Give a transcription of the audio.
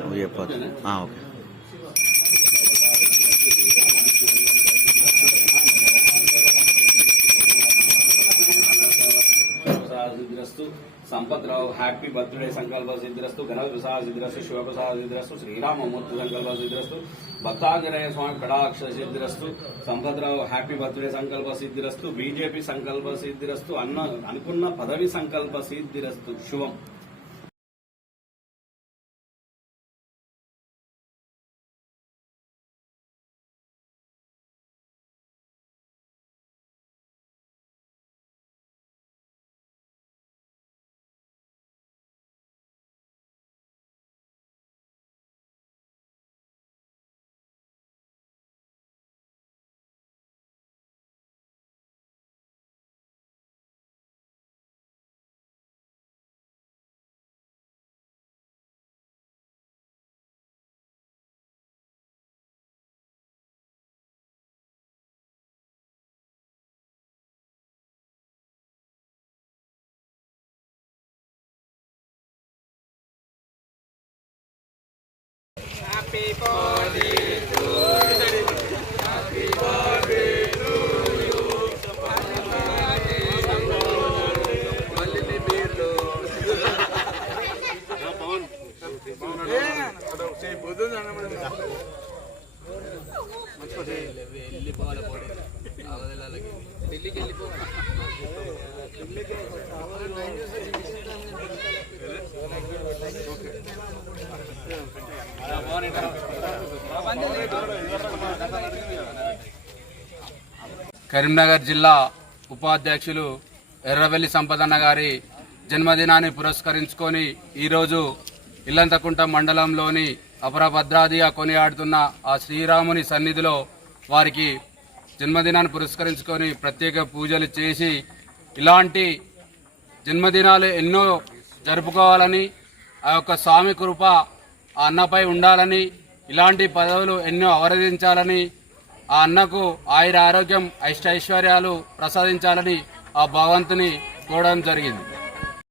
నువ్వు చెప్పచ్చు. Okay. Siddhirastu Sampatrao happy birthday संकल्प सिद्धिरस्तु गणपति प्रसाद सिद्धिरस्तु शिव प्रसाद सिद्धिरस्तु श्रीराममूर्ति संकल्प सिद्धिरस्तु भक्तांजनेय स्वामी कटाक्ष सिद्धिरस्तु संपतराव हैप्पी बर्थडे संकल्प सिद्धिरस्तु बीजेपी संकल्प सिद्धिरस्तु अनुकुन्न पदवी संकल्प Siddhirastu Shubham. Happy birthday to you. Happy birthday to you. Happy birthday Karimnagar జిల్లా ఉపాధ్యక్షులు ఎర్రవెల్లి సంపదన్న గారి జన్మదినాన్ని పురస్కరించుకొని ఈరోజు ఇల్లంతకుంట మండలంలోని అపరభద్రాదిగా కొనియాడుతున్న ఆ శ్రీరాముని సన్నిధిలో వారికి జన్మదినాన్ని పురస్కరించుకొని ప్రత్యేక పూజలు చేసి ఇలాంటి జన్మదినాలు ఎన్నో జరుపుకోవాలని ఆ యొక్క స్వామి కృప ఆ అన్నపై ఉండాలని ఇలాంటి పదవులు ఎన్నో అవరోధించాలని ఆ అన్నకు ఆయుర ఆరోగ్యం అష్టైశ్వర్యాలు ప్రసాదించాలని ఆ భగవంతుని కోరడం జరిగింది.